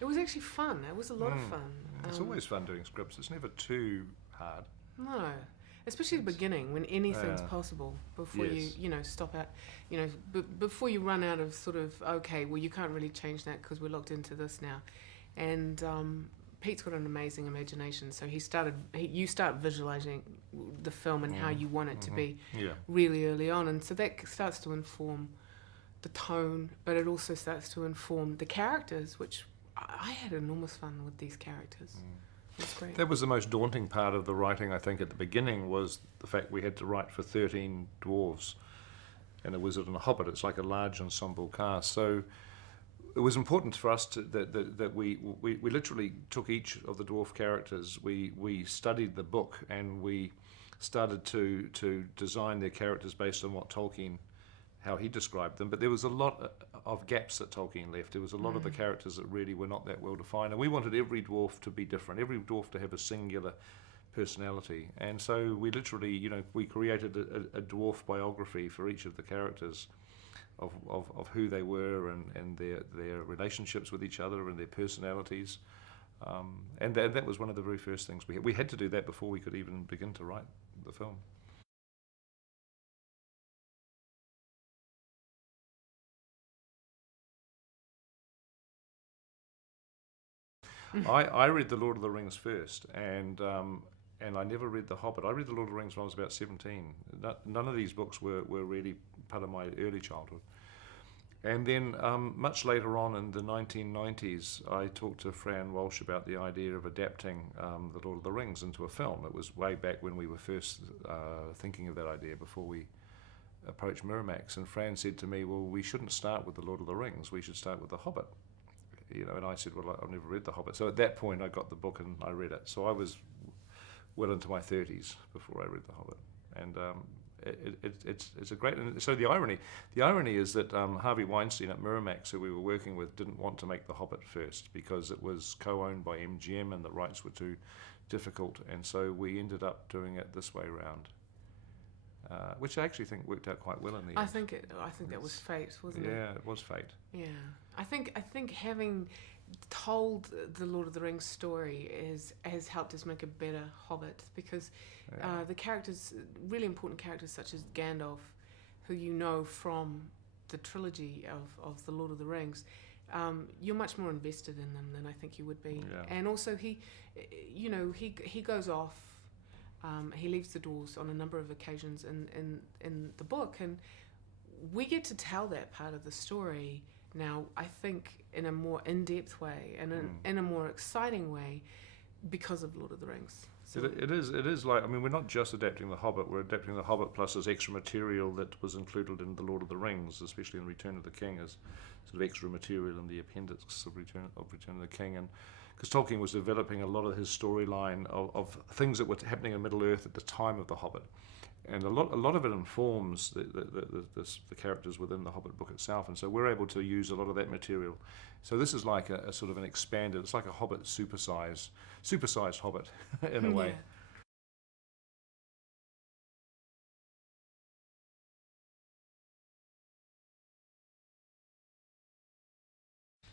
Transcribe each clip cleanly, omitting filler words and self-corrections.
It was actually fun. It was a lot of fun. It's always fun doing scripts. It's never too hard. No, especially at the beginning when anything's possible before Yes. you stop at, before you run out of sort of, okay, well, you can't really change that because we're locked into this now. And Pete's got an amazing imagination, so you start visualizing the film and how you want it to be really early on, and so that starts to inform the tone, but it also starts to inform the characters, which I had enormous fun with these characters. It's great. That was the most daunting part of the writing, I think, at the beginning, was the fact we had to write for 13 dwarves and a wizard and a hobbit. It's like a large ensemble cast. So it was important for us that we literally took each of the dwarf characters, we studied the book, and we started to design their characters based on what Tolkien, how he described them. But there was a lot of gaps that Tolkien left. There was a lot of the characters that really were not that well defined, and we wanted every dwarf to be different, every dwarf to have a singular personality. And so we literally, we created a dwarf biography for each of the characters of who they were and their relationships with each other and their personalities. And that was one of the very first things we had to do that before we could even begin to write the film. I read The Lord of the Rings first, and I never read The Hobbit. I read The Lord of the Rings when I was about 17. None of these books were really part of my early childhood. And then much later on in the 1990s, I talked to Fran Walsh about the idea of adapting The Lord of the Rings into a film. It was way back when we were first thinking of that idea, before we approached Miramax. And Fran said to me, well, we shouldn't start with The Lord of the Rings, we should start with The Hobbit. And I said, well, I've never read The Hobbit. So at that point, I got the book and I read it. So I was well into my 30s before I read The Hobbit. And it's a great. And so the irony is that Harvey Weinstein at Miramax, who we were working with, didn't want to make The Hobbit first because it was co-owned by MGM and the rights were too difficult. And so we ended up doing it this way round. Which I actually think worked out quite well in the end. I think that was fate, wasn't it? Yeah, it was fate. Yeah, I think having told the Lord of the Rings story has helped us make a better Hobbit, because the characters, really important characters such as Gandalf, who you know from the trilogy of the Lord of the Rings, you're much more invested in them than I think you would be. Yeah. And also he goes off. He leaves the doors on a number of occasions in the book, and we get to tell that part of the story now, I think, in a more in-depth way and in a more exciting way because of Lord of the Rings. So it is like, we're not just adapting The Hobbit, we're adapting The Hobbit plus there's extra material that was included in The Lord of the Rings, especially in Return of the King, as sort of extra material in the appendix of Return of the King. And because Tolkien was developing a lot of his storyline of things that were happening in Middle-earth at the time of The Hobbit. And a lot of it informs the characters within the Hobbit book itself, and so we're able to use a lot of that material. So this is like a sort of an expanded, it's like a Hobbit supersized Hobbit in a way. Yeah.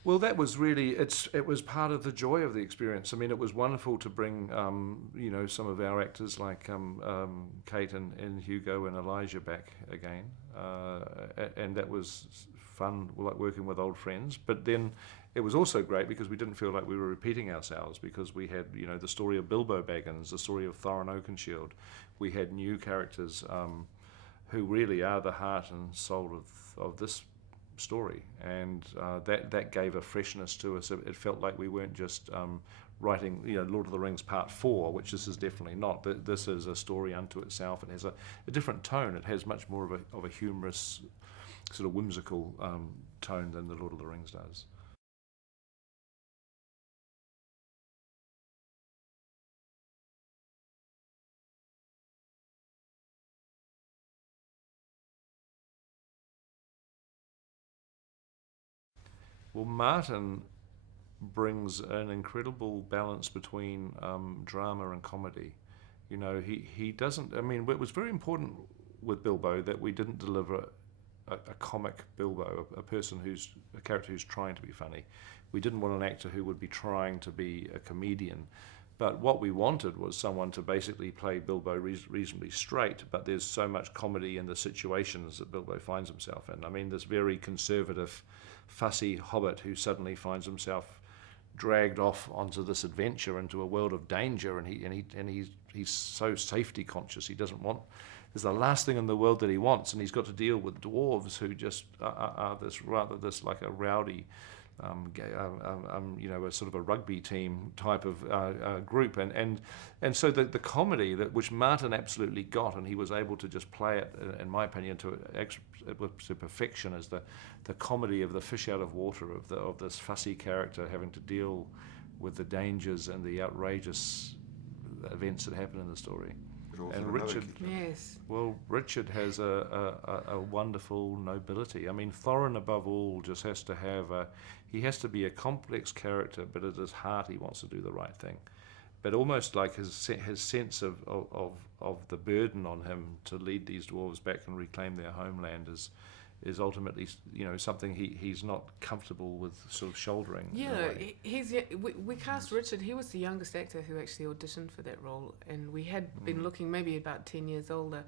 Well, that was really, it was part of the joy of the experience. It was wonderful to bring, some of our actors like Kate and Hugo and Elijah back again. And that was fun, like working with old friends. But then it was also great because we didn't feel like we were repeating ourselves, because we had, the story of Bilbo Baggins, the story of Thorin Oakenshield. We had new characters who really are the heart and soul of this story, and that gave a freshness to us. It felt like we weren't just writing Lord of the Rings Part 4, which this is definitely not. This is a story unto itself. It has a different tone. It has much more of a humorous, sort of whimsical tone than the Lord of the Rings does. Well, Martin brings an incredible balance between drama and comedy. He doesn't. It was very important with Bilbo that we didn't deliver a comic Bilbo, a character who's trying to be funny. We didn't want an actor who would be trying to be a comedian. But what we wanted was someone to basically play Bilbo reasonably straight, but there's so much comedy in the situations that Bilbo finds himself in. I mean, this very conservative, fussy hobbit who suddenly finds himself dragged off onto this adventure into a world of danger, and he's so safety conscious. He doesn't want. It's the last thing in the world that he wants, and he's got to deal with dwarves who just are this like a rowdy. A sort of a rugby team type of group, and so the comedy which Martin absolutely got, and he was able to just play it, in my opinion, to perfection, as the comedy of the fish out of water of this fussy character having to deal with the dangers and the outrageous events that happen in the story. And Richard, yes. Well, Richard has a wonderful nobility. I mean, Thorin, above all, just has to have he has to be a complex character, but at his heart, he wants to do the right thing. But almost like his sense of the burden on him to lead these dwarves back and reclaim their homeland is ultimately, something he's not comfortable with sort of shouldering. Yeah, we cast Richard. He was the youngest actor who actually auditioned for that role, and we had been looking maybe about 10 years older,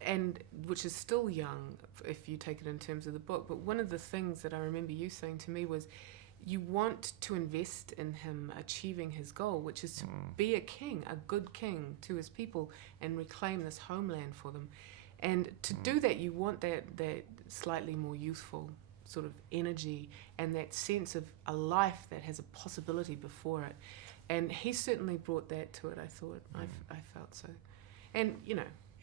and which is still young if you take it in terms of the book. But one of the things that I remember you saying to me was, you want to invest in him achieving his goal, which is to be a king, a good king to his people, and reclaim this homeland for them. And to do that, you want that slightly more youthful sort of energy and that sense of a life that has a possibility before it. And he certainly brought that to it, I thought. I felt so. And,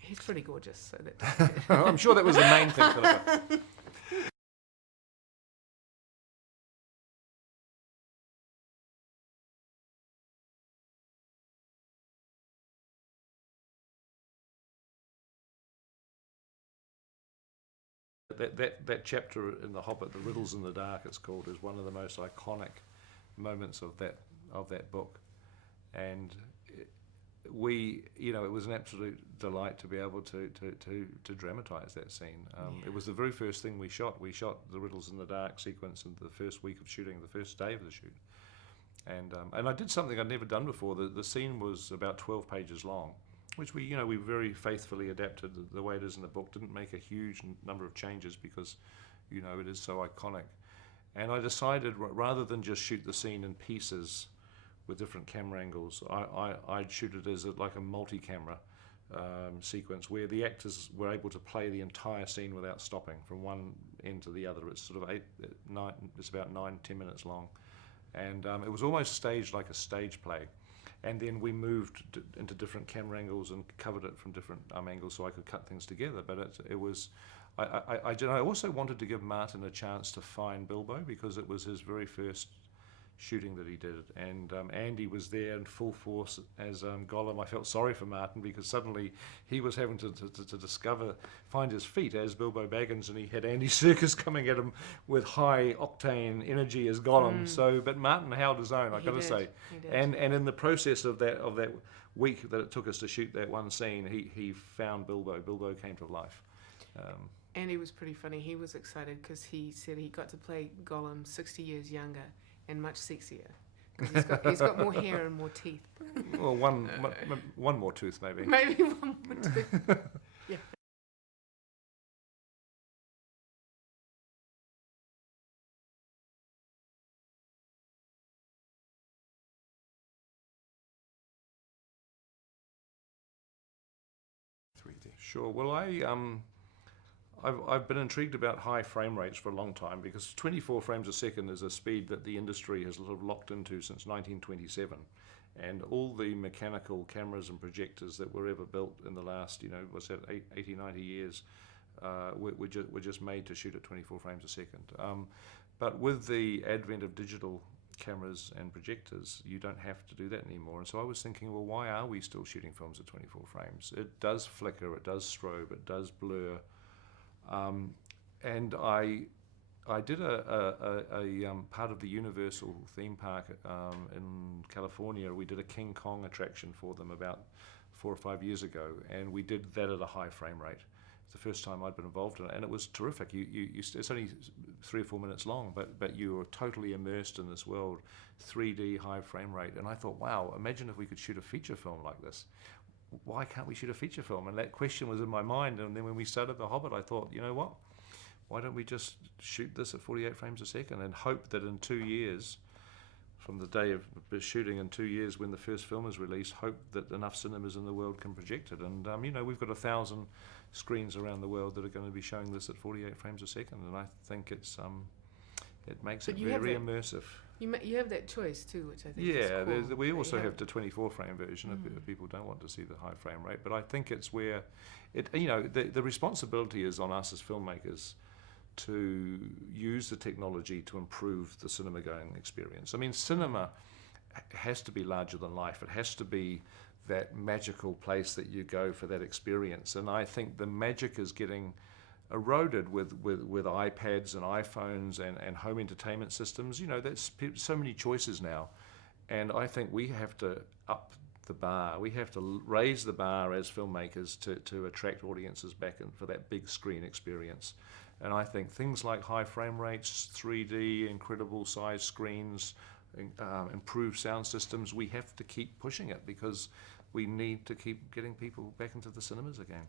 he's pretty gorgeous. So that I'm sure that was the main thing, Philippa. That chapter in The Hobbit, The Riddles in the Dark, it's called, is one of the most iconic moments of that book, and it was an absolute delight to be able to dramatise that scene. It was the very first thing we shot. We shot the Riddles in the Dark sequence in the first week of shooting, the first day of the shoot, and I did something I'd never done before. The scene was about 12 pages long, which we very faithfully adapted the way it is in the book. Didn't make a huge number of changes because, it is so iconic. And I decided, rather than just shoot the scene in pieces with different camera angles, I'd shoot it as like a multi-camera sequence where the actors were able to play the entire scene without stopping from one end to the other. It's sort of it's about 9-10 minutes long, and it was almost staged like a stage play. And then we moved into different camera angles and covered it from different angles so I could cut things together. But it was, I also wanted to give Martin a chance to find Bilbo, because it was his very first shooting that he did, and Andy was there in full force as Gollum. I felt sorry for Martin because suddenly he was having to find his feet as Bilbo Baggins, and he had Andy Serkis coming at him with high octane energy as Gollum. But Martin held his own, I got to say, and in the process of that week that it took us to shoot that one scene, he found Bilbo. Bilbo came to life. Andy was pretty funny. He was excited because he said he got to play Gollum 60 years younger and much sexier. He's got more hair and more teeth. Well, one more tooth, maybe. Maybe one more tooth. Yeah. Sure. Well, I've been intrigued about high frame rates for a long time, because 24 frames a second is a speed that the industry has sort of locked into since 1927, and all the mechanical cameras and projectors that were ever built in the last 80, 90 years were just made to shoot at 24 frames a second. But with the advent of digital cameras and projectors, you don't have to do that anymore. And so I was thinking, well, why are we still shooting films at 24 frames? It does flicker, it does strobe, it does blur. And I did a part of the Universal theme park in California. We did a King Kong attraction for them about 4 or 5 years ago, and we did that at a high frame rate. the first time I'd been involved in it, and it was terrific. It's only 3 or 4 minutes long, but you were totally immersed in this world, 3D, high frame rate. And I thought, wow, imagine if we could shoot a feature film like this. Why can't we shoot a feature film? And that question was in my mind. And then when we started The Hobbit, I thought, you know what? Why don't we just shoot this at 48 frames a second and hope that in 2 years, from the day of shooting in 2 years when the first film is released, hope that enough cinemas in the world can project it. And, we've got 1,000 screens around the world that are going to be showing this at 48 frames a second. And I think it makes it very immersive. You have that choice too, which I think yeah, is cool. we also have the 24 frame version if people don't want to see the high frame rate. But I think it's where the responsibility is on us as filmmakers to use the technology to improve the cinema going experience. I mean, cinema has to be larger than life. It has to be that magical place that you go for that experience. And I think the magic is getting eroded with iPads and iPhones and home entertainment systems. There's so many choices now. And I think we have to up the bar. We have to raise the bar as filmmakers to attract audiences back in for that big screen experience. And I think things like high frame rates, 3D, incredible size screens, improved sound systems, we have to keep pushing it because we need to keep getting people back into the cinemas again.